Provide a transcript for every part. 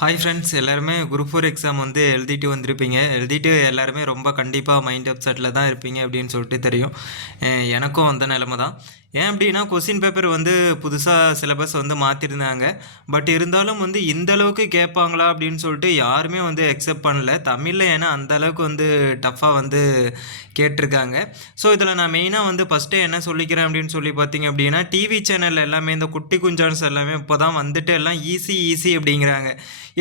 Hi friends எல்லாருமே group four exam வந்து எழுதிட்டு வந்திருப்பீங்க. எழுதிட்டு எல்லாருமே ரொம்ப கண்டிப்பாக மைண்ட் அப்செட்டில் தான் இருப்பீங்க அப்படின்னு சொல்லிட்டு தெரியும். எனக்கும் அந்த நிலமை தான். ஏன் அப்படின்னா கொஸ்டின் பேப்பர் வந்து புதுசாக சிலபஸ் வந்து மாற்றிருந்தாங்க பட் இருந்தாலும் வந்து இந்த அளவுக்கு கேட்பாங்களா அப்படின்னு சொல்லிட்டு யாருமே வந்து எக்ஸெப்ட் பண்ணல. தமிழில் ஏன்னா அந்த அளவுக்கு வந்து டஃப்பாக வந்து கேட்டிருக்காங்க. ஸோ இதில் நான் மெயினாக வந்து ஃபஸ்ட்டு என்ன சொல்லிக்கிறேன் அப்படின்னு சொல்லி பார்த்தீங்க அப்படின்னா டிவி சேனல் எல்லாமே இந்த குட்டி குஞ்சான்ஸ் எல்லாமே இப்போ தான் வந்துட்டு எல்லாம் ஈஸி ஈஸி அப்படிங்கிறாங்க.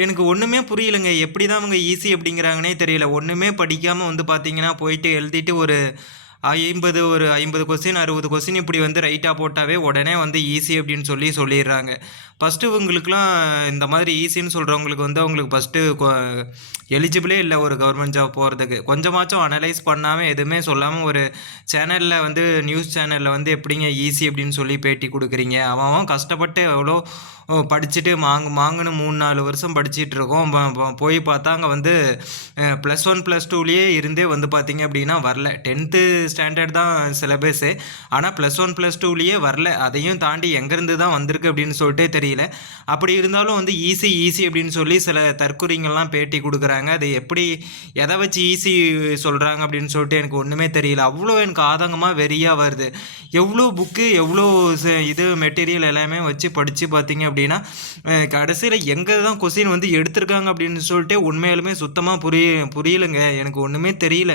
எனக்கு ஒன்றுமே புரியலைங்க. எப்படி தான் அவங்க ஈஸி அப்படிங்கிறாங்கன்னே தெரியல. ஒன்றுமே படிக்காமல் வந்து பார்த்தீங்கன்னா போயிட்டு எழுதிட்டு ஒரு ஐம்பது ஒரு ஐம்பது கொஸ்டின் அறுபது கொஸ்டின் இப்படி வந்து ரைட்டாக போட்டாவே உடனே வந்து ஈஸி அப்படின்னு சொல்லி சொல்லிடுறாங்க. ஃபஸ்ட்டு இவங்களுக்குலாம் இந்த மாதிரி ஈஸின்னு சொல்கிறவங்களுக்கு வந்து அவங்களுக்கு ஃபஸ்ட்டு எலிஜிபிளே இல்லை ஒரு கவர்மெண்ட் ஜாப் போகிறதுக்கு கொஞ்சமாச்சும் அனலைஸ் பண்ணாமல் எதுவுமே சொல்லாமல் ஒரு சேனலில் வந்து நியூஸ் சேனலில் வந்து எப்படிங்க ஈஸி அப்படின்னு சொல்லி பேட்டி கொடுக்குறீங்க? அவன் அவன் கஷ்டப்பட்டு எவ்வளோ படிச்சுட்டு மாங்கு மாங்குன்னு மூணு நாலு வருஷம் படிச்சுட்டு இருக்கோம். போய் பார்த்தா அங்கே வந்து ப்ளஸ் ஒன் ப்ளஸ் டூலேயே இருந்தே வந்து பார்த்தீங்க அப்படின்னா வரல. டென்த்து ஸ்டாண்டர்ட் தான் சிலபஸ்ஸு ஆனால் ப்ளஸ் ஒன் ப்ளஸ் டூலேயே வரல. அதையும் தாண்டி எங்கேருந்து தான் வந்திருக்கு அப்படின்னு சொல்லிட்டே தெரியல. அப்படி இருந்தாலும் வந்து ஈஸி ஈஸி அப்படின்னு சொல்லி சில தற்குறிங்கள்லாம் பேட்டி கொடுக்குறாங்க. அது எப்படி எதை வச்சு ஈஸி சொல்கிறாங்க அப்படின்னு சொல்லிட்டு எனக்கு ஒன்றுமே தெரியல. அவ்வளோ எனக்கு ஆதங்கமாக வெறியாக வருது. எவ்வளோ புக்கு எவ்வளோ இது மெட்டீரியல் எல்லாமே வச்சு படித்து பார்த்தீங்க அப்படின்னா கடைசியில் எங்கே தான் கொஸ்டின் வந்து எடுத்திருக்காங்க அப்படின்னு சொல்லிட்டு உண்மையிலுமே சுத்தமாக புரிய புரியலைங்க. எனக்கு ஒன்றுமே தெரியல.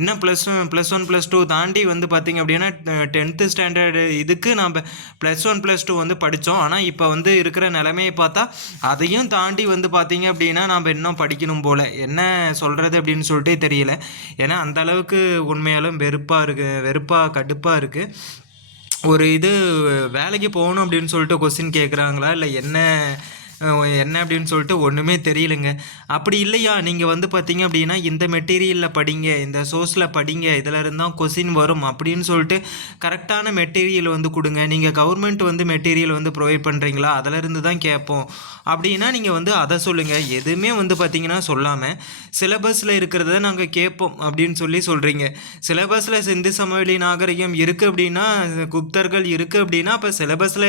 இன்னும் plus one plus one plus two தாண்டி வந்து பார்த்தீங்க அப்படின்னா டென்த்து ஸ்டாண்டர்டு இதுக்கு நம்ம ப்ளஸ் ஒன் ப்ளஸ் டூ வந்து படித்தோம் ஆனால் இப்போ வந்து இருக்கிற நிலைமையை பார்த்தா அதையும் தாண்டி வந்து பார்த்திங்க அப்படின்னா நாம் இன்னும் படிக்கணும் போல். என்ன சொல்கிறது அப்படின்னு சொல்லிட்டே தெரியல. ஏன்னா அந்த அளவுக்கு உண்மையாலும் வெறுப்பாக இருக்குது வெறுப்பாக கடுப்பாக இருக்குது ஒரு இது வேலைக்கு போகணும் அப்படின்னு சொல்லிட்டு கொஸ்டின் கேட்குறாங்களா இல்லை என்ன என்ன அப்படின்னு சொல்லிட்டு ஒன்றுமே தெரியலங்க. அப்படி இல்லையா? நீங்கள் வந்து பார்த்தீங்க அப்படின்னா இந்த மெட்டீரியலில் படிங்க இந்த சோர்ஸில் படிங்க இதில் இருந்தால் கொஸ்டின் வரும் அப்படின்னு சொல்லிட்டு கரெக்டான மெட்டீரியல் வந்து கொடுங்க. நீங்கள் கவர்மெண்ட் வந்து மெட்டீரியல் வந்து ப்ரொவைட் பண்ணுறீங்களா அதிலிருந்து தான் கேட்போம். அப்படின்னா நீங்கள் வந்து அதை சொல்லுங்கள் எதுவுமே வந்து பார்த்தீங்கன்னா சொல்லாமல் சிலபஸில் இருக்கிறத நாங்கள் கேட்போம் அப்படின்னு சொல்லி சொல்கிறீங்க சிலபஸில் சிந்து சமவெளி நாகரிகம் இருக்குது அப்படின்னா குப்தர்கள் இருக்குது அப்படின்னா அப்போ சிலபஸில்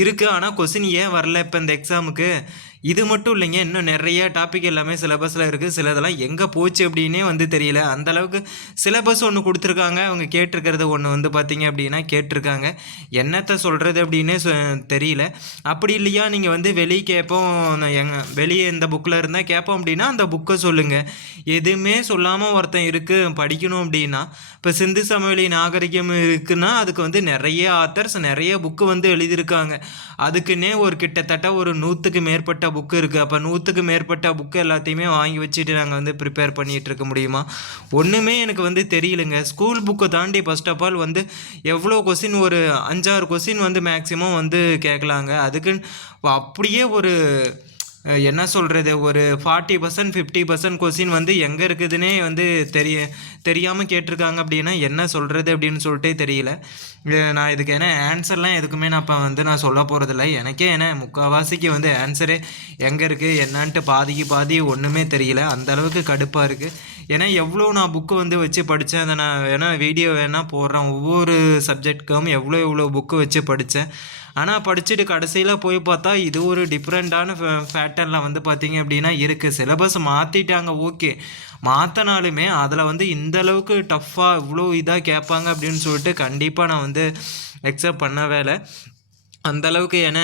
இருக்குது ஆனால் கொஸ்டின் ஏன் வரல இப்போ இந்த எக்ஸாமுக்கு né? இது மட்டும் இல்லைங்க இன்னும் நிறைய டாபிக் எல்லாமே சிலபஸில் இருக்குது சிலதெல்லாம் எங்கே போச்சு அப்படின்னே வந்து தெரியல. அந்த அளவுக்கு சிலபஸ் ஒன்று கொடுத்துருக்காங்க. அவங்க கேட்டிருக்கிறது ஒன்று வந்து பார்த்திங்க அப்படின்னா கேட்டிருக்காங்க. என்னத்தை சொல்கிறது அப்படின்னே சொ- தெரியல. அப்படி இல்லையா நீங்கள் வந்து வெளியே கேட்போம் எங்கள் எங்க வெளியே இந்த புக்கில் இருந்தால் கேட்போம் அப்படின்னா அந்த புக்கை சொல்லுங்கள் எதுவுமே சொல்லாமல் ஒருத்தன் இருக்குது படிக்கணும் அப்படின்னா இப்போ சிந்து சமவெளி நாகரிகம் இருக்குன்னா அதுக்கு வந்து நிறைய ஆத்தர்ஸ் நிறைய புக்கு வந்து எழுதியிருக்காங்க. அதுக்குன்னே ஒரு கிட்டத்தட்ட ஒரு நூற்றுக்கு மேற்பட்ட புக்கு இருக்குது அப்போ நூற்றுக்கு மேற்பட்ட புக்கு எல்லாத்தையுமே வாங்கி வச்சுட்டு நாங்கள் வந்து ப்ரிப்பேர் பண்ணிகிட்டு இருக்க முடியுமா? ஒன்றுமே எனக்கு வந்து தெரியலங்க. ஸ்கூல் புக்கை தாண்டி ஃபஸ்ட் ஆஃப் ஆல் வந்து எவ்வளோ கொஸ்டின் ஒரு அஞ்சாறு கொஸ்டின் வந்து மேக்ஸிமம் வந்து கேட்கலாங்க. அதுக்குன்னு அப்படியே ஒரு என்ன சொல்கிறது ஒரு forty percent fifty percent question வந்து எங்கே இருக்குதுன்னே வந்து தெரிய தெரியாமல் கேட்டிருக்காங்க அப்படின்னா என்ன சொல்கிறது அப்படின்னு சொல்லிட்டே தெரியல. நான் இதுக்கு என்ன ஆன்சர்லாம் எதுக்குமே நான் இப்போ வந்து நான் சொல்ல போகிறதில்ல எனக்கே என்ன முக்கால்வாசிக்கு வந்து ஆன்சரே எங்கே இருக்குது என்னான்ட்டு பாதிக்கு பாதி ஒன்றுமே தெரியல. அந்தளவுக்கு கடுப்பாக இருக்குது ஏன்னா எவ்வளோ நான் புக்கு வந்து வச்சு படித்தேன் அதை நான் வேணால் வீடியோ வேணால் போடுறேன். ஒவ்வொரு சப்ஜெக்ட்டுக்கும் எவ்வளோ எவ்வளோ புக்கு வச்சு படித்தேன் ஆனால் படிச்சுட்டு கடைசியில் போய் பார்த்தா இது ஒரு டிஃப்ரெண்ட்டான பேட்டர்னில் வந்து பார்த்தீங்க அப்படின்னா இருக்குது சிலபஸ் மாற்றிட்டாங்க ஓகே மாற்றினாலுமே அதில் வந்து இந்தளவுக்கு டஃப்பாக இவ்வளோ இதாக கேட்பாங்க அப்படின்னு சொல்லிட்டு கண்டிப்பாக நான் வந்து எக்ஸப்ட் பண்ண வேலை அந்தளவுக்கு என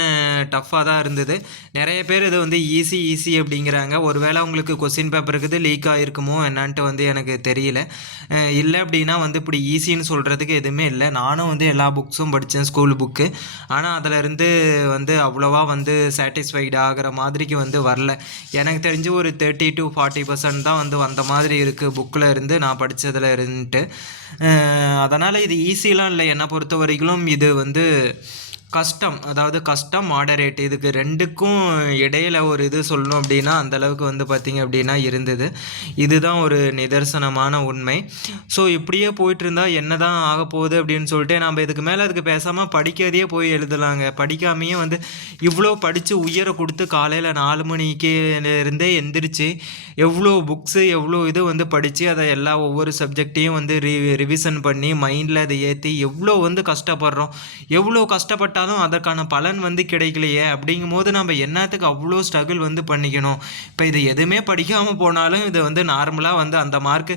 டஃப்பாக தான் இருந்தது. நிறைய பேர் இது வந்து ஈஸி ஈஸி அப்படிங்கிறாங்க. ஒருவேளை உங்களுக்கு கொஸ்டின் பேப்பர் இருக்குது லீக் ஆகிருக்குமோ என்னான்ட்டு வந்து எனக்கு தெரியல. இல்லை அப்படின்னா வந்து இப்படி ஈஸின்னு சொல்கிறதுக்கு எதுவுமே இல்லை. நானும் வந்து எல்லா புக்ஸும் படித்தேன் ஸ்கூல் புக்கு ஆனால் அதில் இருந்து வந்து அவ்வளோவா வந்து சாட்டிஸ்ஃபைடு ஆகிற மாதிரிக்கு வந்து வரல. எனக்கு தெரிஞ்சு ஒரு தேர்ட்டி டு ஃபார்ட்டி பர்சன்ட் தான் வந்து வந்த மாதிரி இருக்குது புக்கில் இருந்து நான் படித்ததில் இருந்துட்டு. அதனால் இது ஈஸிலாம் இல்லை. என்னை பொறுத்த வரைக்கும் இது வந்து கஷ்டம் அதாவது கஷ்டம் மாடரேட் இதுக்கு ரெண்டுக்கும் இடையில ஒரு இது சொல்லணும் அப்படின்னா அந்தளவுக்கு வந்து பார்த்திங்க அப்படின்னா இருந்தது. இதுதான் ஒரு நிதர்சனமான உண்மை. ஸோ இப்படியே போயிட்டு இருந்தால் என்ன தான் ஆக போகுது அப்படின்னு சொல்லிட்டு நம்ம இதுக்கு மேலே அதுக்கு பேசாமல் படிக்காதையே போய் எழுதலாங்க. படிக்காமையே வந்து இவ்வளோ படித்து உயர கொடுத்து காலையில் நாலு மணிக்கிலேருந்தே எந்திரிச்சு எவ்வளோ புக்ஸு எவ்வளோ இது வந்து படித்து அதை எல்லா ஒவ்வொரு சப்ஜெக்டையும் வந்து ரி ரிவிஷன் பண்ணி மைண்டில் அதை ஏற்றி எவ்வளோ வந்து கஷ்டப்படுறோம் எவ்வளோ கஷ்டப்பட்ட கஷ்டப்பட்டாலும் அதற்கான பலன் வந்து கிடைக்கலையே. அப்படிங்கும் போது நம்ம என்னத்துக்கு அவ்வளோ ஸ்ட்ரகிள் வந்து பண்ணிக்கணும்? இப்போ இது எதுவுமே படிக்காமல் போனாலும் இது வந்து நார்மலாக வந்து அந்த மார்க்கு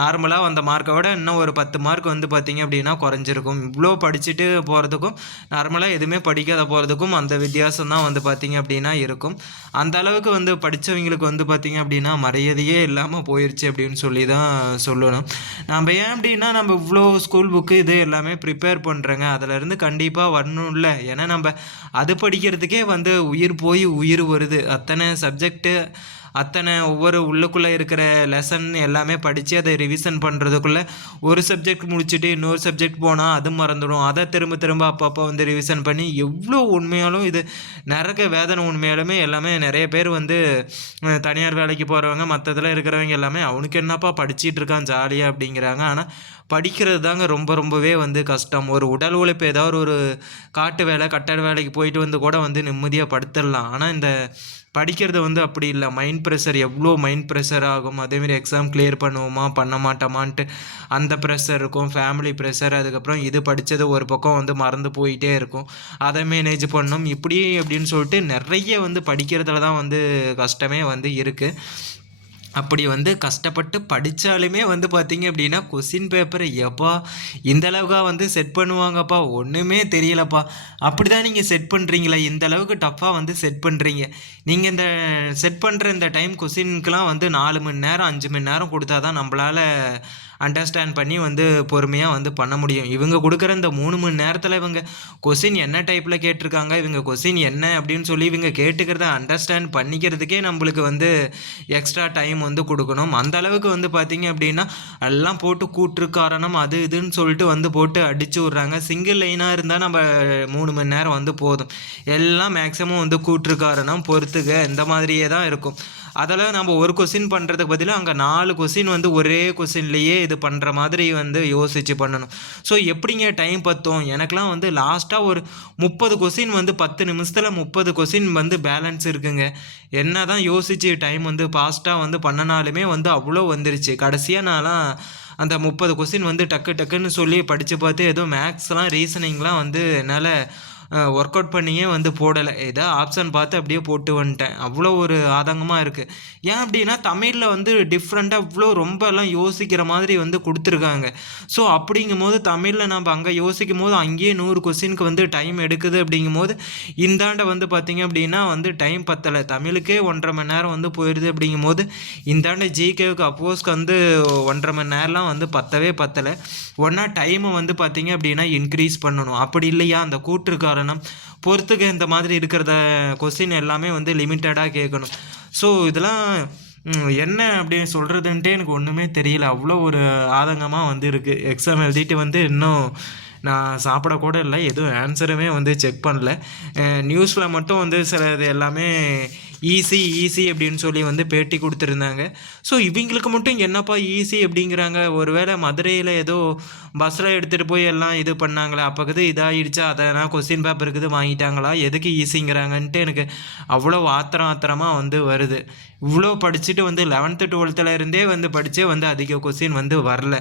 நார்மலாக அந்த மார்க்கை விட இன்னும் ஒரு பத்து மார்க் வந்து பார்த்திங்க அப்படின்னா குறைஞ்சிருக்கும். இவ்வளோ படிச்சுட்டு போகிறதுக்கும் நார்மலாக எதுவுமே படிக்காத போகிறதுக்கும் அந்த வித்தியாசம் தான் வந்து பார்த்திங்க அப்படின்னா இருக்கும். அந்த அளவுக்கு வந்து படித்தவங்களுக்கு வந்து பார்த்திங்க அப்படின்னா மரியாதையே இல்லாமல் போயிடுச்சு அப்படின்னு சொல்லி தான் சொல்லணும். நம்ம ஏன் அப்படின்னா நம்ம இவ்வளோ ஸ்கூல் புக்கு இது எல்லாமே ப்ரிப்பேர் பண்ணுறோங்க அதிலேருந்து கண்டிப்பாக வரணும் வரணும்ல ஏன்னா நம்ம அது படிக்கிறதுக்கே வந்து உயிர் போய் உயிர் வருது. அத்தனை சப்ஜெக்ட்டு அத்தனை ஒவ்வொரு உள்ளுக்குள்ளே இருக்கிற லெசன் எல்லாமே படித்து அதை ரிவிஷன் பண்ணுறதுக்குள்ளே ஒரு சப்ஜெக்ட் முடிச்சுட்டு இன்னொரு சப்ஜெக்ட் போனால் அது மறந்துடும். அதை திரும்ப திரும்ப அப்பப்போ வந்து ரிவிஷன் பண்ணி எவ்வளோ உண்மையாலும் இது நரக வேதனை உண்மையாலுமே எல்லாமே நிறைய பேர் வந்து தனியார் வேலைக்கு போகிறவங்க மற்றதில் இருக்கிறவங்க எல்லாமே அவனுக்கு என்னப்பா படிச்சிட்டு இருக்கான் ஜாலியாக அப்படிங்கிறாங்க. ஆனால் படிக்கிறது தாங்க ரொம்ப ரொம்பவே வந்து கஷ்டம். ஒரு உடல் உழைப்பு ஏதாவது ஒரு காட்டு வேலை கட்டட வேலைக்கு போயிட்டு வந்து கூட வந்து நிம்மதியாக படுத்துடலாம். ஆனால் இந்த படிக்கிறது வந்து அப்படி இல்லை. மைண்ட் ப்ரெஷர் எவ்வளோ மைண்ட் ப்ரெஷர் ஆகும்? அதேமாரி எக்ஸாம் கிளியர் பண்ணுவோமா? பண்ண மாட்டோமான்ட்டு அந்த ப்ரெஷர் இருக்கும். ஃபேமிலி ப்ரெஷர் அதுக்கப்புறம் இது படித்தது ஒரு பக்கம் வந்து மறந்து போயிட்டே இருக்கும். அதை மேனேஜ் பண்ணணும் இப்படி அப்படின்னு சொல்லிட்டு நிறைய வந்து படிக்கிறதுல தான் வந்து கஷ்டமே வந்து இருக்குது அப்படி வந்து கஷ்டப்பட்டு படித்தாலுமே வந்து பார்த்தீங்க அப்படின்னா கொஸ்டின் பேப்பரை எப்பா இந்தளவுக்கா வந்து செட் பண்ணுவாங்கப்பா? ஒன்றுமே தெரியலப்பா. அப்படி தான் நீங்கள் செட் பண்ணுறீங்களா இந்த அளவுக்கு டஃப்பாக வந்து செட் பண்ணுறீங்க நீங்கள் இந்த செட் பண்ணுற இந்த டைம் கொஸ்டினுக்கெலாம் வந்து நாலு மணி நேரம் அஞ்சு மணி நேரம் கொடுத்தா தான் நம்மளால் அண்டர்ஸ்டாண்ட் பண்ணி வந்து பொறுமையாக வந்து பண்ண முடியும். இவங்க கொடுக்குற இந்த மூணு மணி நேரத்தில் இவங்க கொஸ்டின் என்ன டைப்பில் கேட்டிருக்காங்க? இவங்க கொஸ்டின் என்ன அப்படின்னு சொல்லி இவங்க கேட்டுக்கிறத அண்டர்ஸ்டாண்ட் பண்ணிக்கிறதுக்கே நம்மளுக்கு வந்து எக்ஸ்ட்ரா டைம் வந்து கொடுக்கணும். அந்த அளவுக்கு வந்து பார்த்தீங்க அப்படின்னா எல்லாம் போட்டு கூற்று காரணம் அது இதுன்னு சொல்லிட்டு வந்து போட்டு அடிச்சு விட்றாங்க. சிங்கிள் லைனாக இருந்தால் நம்ம மூணு மணி நேரம் வந்து போதும். எல்லாம் மேக்ஸிமம் வந்து கூற்று காரணம் பொறுத்துக இந்த மாதிரியே தான் இருக்கும். அதெல்லாம் நம்ம ஒரு கொஸ்டின் பண்ணுறதுக்கு பதிலாக அங்கே நாலு கொஸ்டின் வந்து ஒரே கொஸ்டின்லேயே இது பண்ணுற மாதிரி வந்து யோசித்து பண்ணணும். ஸோ எப்படிங்க டைம் பத்தும்? எனக்கெலாம் வந்து லாஸ்ட்டாக ஒரு முப்பது கொஸ்டின் வந்து பத்து நிமிஷத்தில் முப்பது கொஸ்டின் வந்து பேலன்ஸ் இருக்குங்க. என்ன தான் யோசித்து டைம் வந்து ஃபாஸ்ட்டாக வந்து பண்ணனாலுமே வந்து அவ்வளோ வந்துருச்சு. கடைசியாக நான்லாம் அந்த முப்பது கொஸ்டின் வந்து டக்கு டக்குன்னு சொல்லி படித்து பார்த்து எதுவும் மேக்ஸ்லாம் ரீசனிங்லாம் வந்து என்னால் ஒர்க் அவுட் பண்ணியே வந்து போடலை. ஏதோ ஆப்ஷன் பார்த்து அப்படியே போட்டு வந்துட்டேன். அவ்வளோ ஒரு ஆதங்கமாக இருக்குது ஏன் அப்படின்னா தமிழில் வந்து டிஃப்ரெண்ட்டாக இவ்வளோ ரொம்ப எல்லாம் யோசிக்கிற மாதிரி வந்து கொடுத்துருக்காங்க. ஸோ அப்படிங்கும் போது தமிழில் நம்ம அங்கே யோசிக்கும் போது அங்கேயே நூறு கொஸ்டினுக்கு வந்து டைம் எடுக்குது அப்படிங்கும் போது இந்தாண்டை வந்து பார்த்திங்க அப்படின்னா வந்து டைம் பத்தலை. தமிழுக்கே ஒன்றரை மணி நேரம் வந்து போயிடுது அப்படிங்கும் போது இந்தாண்ட ஜிகேவுக்கு அப்போஸ்க்கு வந்து ஒன்றரை மணி நேரம்லாம் வந்து பத்தவே பத்தலை. ஒன்றா டைமை வந்து பார்த்திங்க அப்படின்னா இன்க்ரீஸ் பண்ணணும். அப்படி இல்லையா? அந்த கூற்று காரணம். பொறுத்துக்கு இந்த மாதிரி இருக்கிறத கொஸ்டின் எல்லாமே வந்து லிமிட்டடாக கேட்கணும். ஸோ இதெல்லாம் என்ன அப்படின்னு சொல்கிறதுன்ட்டே எனக்கு ஒன்றுமே தெரியல. அவ்வளோ ஒரு ஆதங்கமாக வந்து இருக்குது எக்ஸாம் எழுதிட்டு வந்து இன்னும் நான் சாப்பிடக்கூட இல்லை. எதுவும் ஆன்சருமே வந்து செக் பண்ணல. நியூஸில் மட்டும் வந்து சில இது எல்லாமே ஈஸி ஈஸி அப்படின்னு சொல்லி வந்து பேட்டி கொடுத்துருந்தாங்க. ஸோ இவங்களுக்கு மட்டும் என்னப்பா ஈஸி அப்படிங்கிறாங்க? ஒருவேளை மதுரையில் ஏதோ பஸ்ஸில் எடுத்துகிட்டு போய் எல்லாம் இது பண்ணாங்களே? அப்போக்குது இதாகிடுச்சா அதனால் கொஸ்டின் பேப்பர் இருக்குது வாங்கிட்டாங்களா? எதுக்கு ஈஸிங்கிறாங்கன்ட்டு எனக்கு அவ்வளோ ஆத்திரம் ஆத்திரமாக வந்து வருது. இவ்வளோ படிச்சுட்டு வந்து லெவன்த்து டுவெல்த்தில் இருந்தே வந்து படித்தே வந்து அதிக கொஸ்டின் வந்து வரல.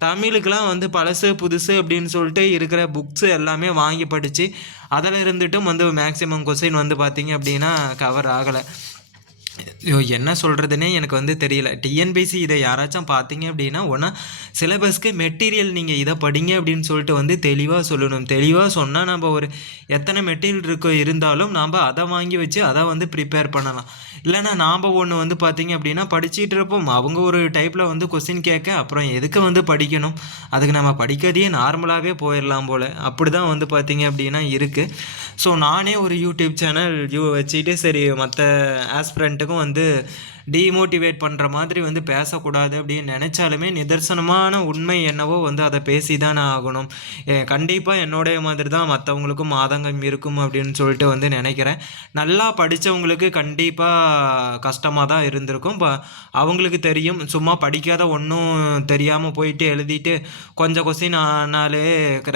தமிழுக்கெலாம் வந்து பழசு புதுசு அப்படின்னு சொல்லிட்டு இருக்கிற புக்ஸு எல்லாமே வாங்கி படித்து அதில் இருந்துட்டும் வந்து மேக்ஸிமம் கொஸ்டின் வந்து பார்த்தீங்க அப்படின்னா கவர் ஆகலை. என்ன சொல்கிறதுனே எனக்கு வந்து தெரியல. டிஎன்பிசி இதை யாராச்சும் பார்த்தீங்க அப்படின்னா ஒன்றா சிலபஸ்க்கு மெட்டீரியல் நீங்கள் இதை படிங்க அப்படின்னு சொல்லிட்டு வந்து தெளிவாக சொல்லணும். தெளிவாக சொன்னால் நம்ம ஒரு எத்தனை மெட்டீரியல் இருக்கோ இருந்தாலும் நாம் அதை வாங்கி வச்சு அதை வந்து ப்ரிப்பேர் பண்ணலாம். இல்லைன்னா நாம் ஒன்று வந்து பார்த்தீங்க அப்படின்னா படிச்சுட்டு இருப்போம். அவங்க ஒரு டைப்பில் வந்து கொஸ்டின் கேட்க அப்புறம் எதுக்கு வந்து படிக்கணும்? அதுக்கு நம்ம படிக்கிறதையே நார்மலாகவே போயிடலாம் போல். அப்படி தான் வந்து பார்த்தீங்க அப்படின்னா இருக்குது ஸோ நானே ஒரு யூடியூப் சேனல் யூ வச்சுட்டு சரி மற்ற ஆஸ்பிரண்ட்டுக்கும் வந்து டீமோட்டிவேட் பண்ணுற மாதிரி வந்து பேசக்கூடாது அப்படின்னு நினச்சாலுமே நிதர்சனமான உண்மை என்னவோ வந்து அதை பேசி தானே ஆகணும் கண்டிப்பாக என்னுடைய மாதிரி தான் மற்றவங்களுக்கும் ஆதங்கம் இருக்கும் அப்படின்னு சொல்லிட்டு வந்து நினைக்கிறேன். நல்லா படித்தவங்களுக்கு கண்டிப்பாக கஷ்டமாக தான் இருந்திருக்கும். ப அவங்களுக்கு தெரியும். சும்மா படிக்காத ஒன்றும் தெரியாமல் போயிட்டு எழுதிட்டு கொஞ்சம் கொஸ்டின் ஆனாலே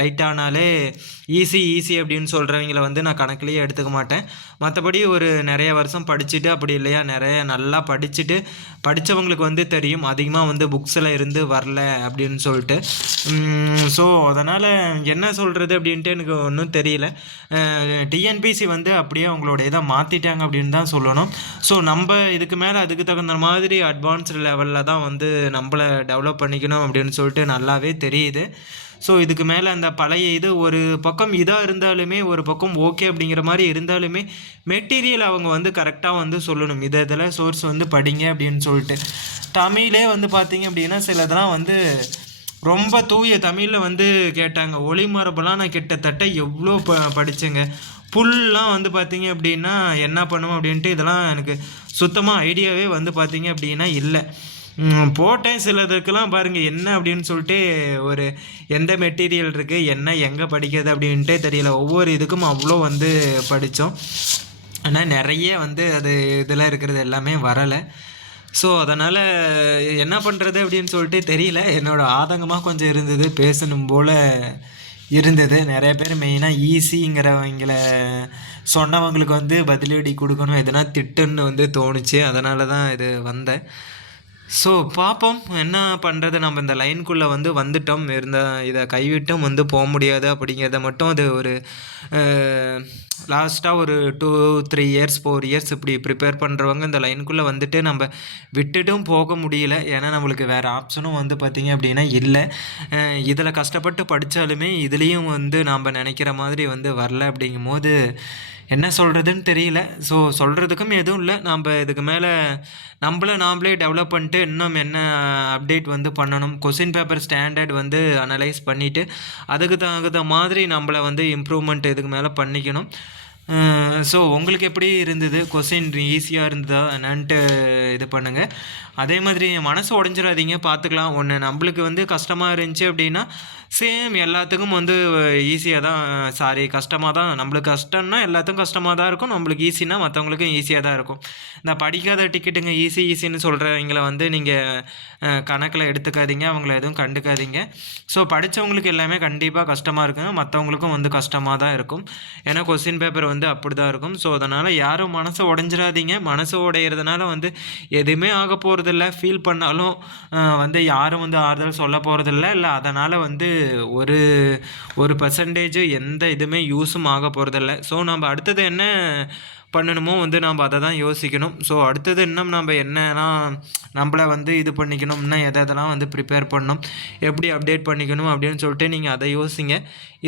ரைட் ஆனாலே ஈஸி ஈஸி அப்படின்னு சொல்கிறவங்கள வந்து நான் கணக்குலேயே எடுத்துக்க மாட்டேன். மற்றபடி ஒரு நிறைய வருஷம் படிச்சுட்டு அப்படி இல்லையா நிறைய நல்லா படிச்சுட்டு படித்தவங்களுக்கு வந்து தெரியும். அதிகமாக வந்து புக்ஸில் இருந்து வரல அப்படின்னு சொல்லிட்டு. ஸோ அதனால் என்ன சொல்கிறது அப்படின்ட்டு எனக்கு ஒன்றும் தெரியல. டிஎன்பிசி வந்து அப்படியே அவங்களோட இதை மாற்றிட்டாங்க அப்படின்னு தான் சொல்லணும். ஸோ நம்ம இதுக்கு மேலே அதுக்கு தகுந்த மாதிரி அட்வான்ஸ்டு லெவலில் தான் வந்து நம்மளை டெவலப் பண்ணிக்கணும் அப்படின்னு சொல்லிட்டு நல்லாவே தெரியுது. ஸோ இதுக்கு மேலே அந்த பழைய இது ஒரு பக்கம் இதாக இருந்தாலுமே ஒரு பக்கம் ஓகே அப்படிங்கிற மாதிரி இருந்தாலுமே மெட்டீரியல் அவங்க வந்து கரெக்டாக வந்து சொல்லணும். இதை இதில் சோர்ஸ் வந்து படிங்க அப்படின்னு சொல்லிட்டு. தமிழே வந்து பார்த்தீங்க அப்படின்னா சிலதெல்லாம் வந்து ரொம்ப தூய தமிழில் வந்து கேட்டாங்க. ஒளிமரபெல்லாம் நான் கிட்டத்தட்ட எவ்வளோ ப படித்தேங்க புல்லாம் வந்து பார்த்தீங்க அப்படின்னா என்ன பண்ணுவோம் அப்படின்ட்டு இதெல்லாம் எனக்கு சுத்தமாக ஐடியாவே வந்து பார்த்தீங்க அப்படின்னா இல்லை. போட்டேன் சிலதுக்கெல்லாம் பாருங்கள் என்ன அப்படின்னு சொல்லிட்டு ஒரு எந்த மெட்டீரியல் இருக்குது என்ன எங்கே படிக்கிறது அப்படின்ட்டே தெரியல. ஒவ்வொரு இதுக்கும் அவ்வளோ வந்து படித்தோம். ஆனால் நிறைய வந்து அது இதில் இருக்கிறது எல்லாமே வரலை. ஸோ அதனால் என்ன பண்ணுறது அப்படின்னு சொல்லிட்டு தெரியல. என்னோடய ஆதங்கமாக கொஞ்சம் இருந்தது பேசணும் போல் இருந்தது. நிறைய பேர் மெயினாக ஈஸிங்கிறவங்கள சொன்னவங்களுக்கு வந்து பதிலடி கொடுக்கணும் எதுனா திட்டுன்னு வந்து தோணுச்சு. அதனால தான் இது வந்தேன். ஸோ பார்ப்போம் என்ன பண்ணுறது நம்ம இந்த லைனுக்குள்ளே வந்து வந்துட்டோம். இருந்த இதை கைவிட்டும் வந்து போக முடியாது அப்படிங்கிறத மட்டும் அது ஒரு லாஸ்ட்டாக ஒரு two three years four years இப்படி ப்ரிப்பேர் பண்ணுறவங்க இந்த லைனுக்குள்ளே வந்துட்டு நம்ம விட்டுட்டும் போக முடியல. ஏன்னா நம்மளுக்கு வேறு ஆப்ஷனும் வந்து பார்த்திங்க அப்படின்னா இல்லை. இதில் கஷ்டப்பட்டு படித்தாலுமே இதுலேயும் வந்து நாம் நினைக்கிற மாதிரி வந்து வரல அப்படிங்கும்போது என்ன சொல்கிறதுன்னு தெரியல. ஸோ சொல்கிறதுக்கும் எதுவும் இல்லை. நம்ம இதுக்கு மேலே நம்மள நாம்ளே டெவலப் பண்ணிட்டு இன்னும் என்ன அப்டேட் வந்து பண்ணணும். கொஸ்டின் பேப்பர் ஸ்டாண்டர்ட் வந்து அனலைஸ் பண்ணிவிட்டு அதுக்கு தகுந்த மாதிரி நம்மளை வந்து இம்ப்ரூவ்மெண்ட் இதுக்கு மேலே பண்ணிக்கணும். ஸோ உங்களுக்கு எப்படி இருந்தது? கொஸ்டின் ஈஸியாக இருந்ததா? என்னன்ட்டு இது பண்ணுங்கள் அதே மாதிரி மனசு உடஞ்சிடாதீங்க. பார்த்துக்கலாம் ஒன்று நம்மளுக்கு வந்து கஷ்டமாக இருந்துச்சு அப்படின்னா சேம் எல்லாத்துக்கும் வந்து ஈஸியாக தான் சாரி கஷ்டமாக தான். நம்மளுக்கு கஷ்டம்னா எல்லாத்துக்கும் கஷ்டமாக தான் இருக்கும். நம்மளுக்கு ஈஸினா மற்றவங்களுக்கும் ஈஸியாக தான் இருக்கும். இந்த படிக்காத டிக்கெட்டுங்க ஈஸி ஈஸின்னு சொல்கிறவங்கள வந்து நீங்கள் கணக்கில் எடுத்துக்காதீங்க. அவங்கள எதுவும் கண்டுக்காதீங்க. ஸோ படித்தவங்களுக்கு எல்லாமே கண்டிப்பாக கஷ்டமாக இருக்குங்க. மற்றவங்களுக்கும் வந்து கஷ்டமாக தான் இருக்கும். ஏன்னா கொஸ்டின் பேப்பர் வந்து அப்படி தான் இருக்கும். ஸோ அதனால் யாரும் மனசை உடஞ்சிடாதீங்க. மனசு உடையிறதுனால வந்து எதுவுமே ஆக போகிறதில்ல ஃபீல் பண்ணாலும் வந்து யாரும் வந்து ஆறுதல் சொல்ல போகிறதில்ல இல்லை அதனால் வந்து ஒரு ஒரு பர்சன்டேஜ் எந்த இதுவுமே யூஸும் ஆக போகிறதில்ல ஸோ நம்ம அடுத்தது என்ன பண்ணணுமோ வந்து நம்ம அதை தான் யோசிக்கணும். ஸோ அடுத்தது இன்னும் நம்ம என்னன்னா நம்மளை வந்து இது பண்ணிக்கணும்னா எதை எதெல்லாம் வந்து ப்ரிப்பேர் பண்ணணும். எப்படி அப்டேட் பண்ணிக்கணும் அப்படின்னு சொல்லிட்டு நீங்கள் அதை யோசிங்க.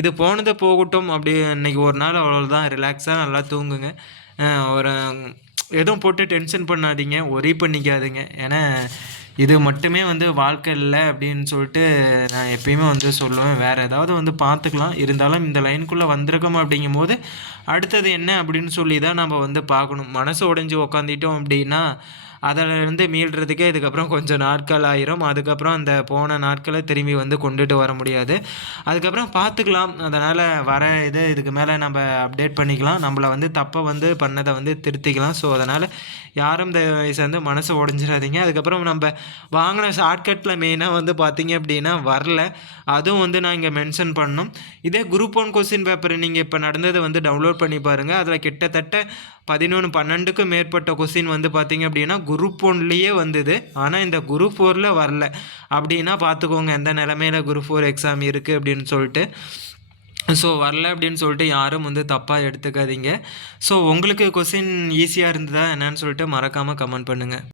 இது போனது போகட்டும். அப்படி இன்றைக்கி ஒரு நாள் அவ்வளோதான் ரிலாக்ஸாக நல்லா தூங்குங்க. ஒரு எதுவும் போட்டு டென்ஷன் பண்ணாதீங்க. ஒரே பண்ணிக்காதீங்க. ஏன்னா இது மட்டுமே வந்து வாழ்க்கை இல்லை அப்படின்னு சொல்லிட்டு நான் எப்பயுமே வந்து சொல்லுவேன். வேறு ஏதாவது வந்து பார்த்துக்கலாம். இருந்தாலும் இந்த லைனுக்குள்ளே வந்திருக்கோம் அப்படிங்கும்போது அடுத்தது என்ன அப்படின்னு சொல்லி தான் நம்ம வந்து பார்க்கணும். மனசு உடைஞ்சு உக்காந்துட்டோம் அப்படின்னா அதிலிருந்து மீள்றதுக்கே இதுக்கப்புறம் கொஞ்சம் நாட்கள் ஆயிரும். அதுக்கப்புறம் அந்த போன நாட்களை திரும்பி வந்து கொண்டுட்டு வர முடியாது. அதுக்கப்புறம் பார்த்துக்கலாம் அதனால் வர இது இதுக்கு மேலே நம்ம அப்டேட் பண்ணிக்கலாம். நம்மளை வந்து தப்பை வந்து பண்ணதை வந்து திருத்திக்கலாம். ஸோ அதனால் யாரும் இந்த வயசு வந்து மனசு உடஞ்சிடாதீங்க. அதுக்கப்புறம் நம்ம வாங்கின ஷார்ட்கட்டில் மெயினாக வந்து பார்த்தீங்க அப்படின்னா வரல. அதுவும் வந்து நான் இங்கே மென்ஷன் பண்ணணும் இதே குரூப் ஒன் கொஸ்டின் பேப்பர் நீங்கள் இப்போ நடந்ததை வந்து டவுன்லோட் பண்ணி பாருங்கள் அதில் கிட்டத்தட்ட பதினொன்று பன்னெண்டுக்கும் மேற்பட்ட கொஸ்டின் வந்து பார்த்தீங்க அப்படின்னா குரூப் ஒன்லேயே வந்தது. ஆனால் இந்த குரூப் ஃபோரில் வரல. அப்படின்னா பார்த்துக்கோங்க எந்த நிலமையில குரூப் ஃபோர் எக்ஸாம் இருக்குது அப்படின்னு சொல்லிட்டு. ஸோ வரல அப்படின்னு சொல்லிட்டு யாரும் வந்து தப்பாக எடுத்துக்காதீங்க. ஸோ உங்களுக்கு கொஸ்டின் ஈஸியாக இருந்ததா என்னன்னு சொல்லிட்டு மறக்காமல் கமெண்ட் பண்ணுங்கள்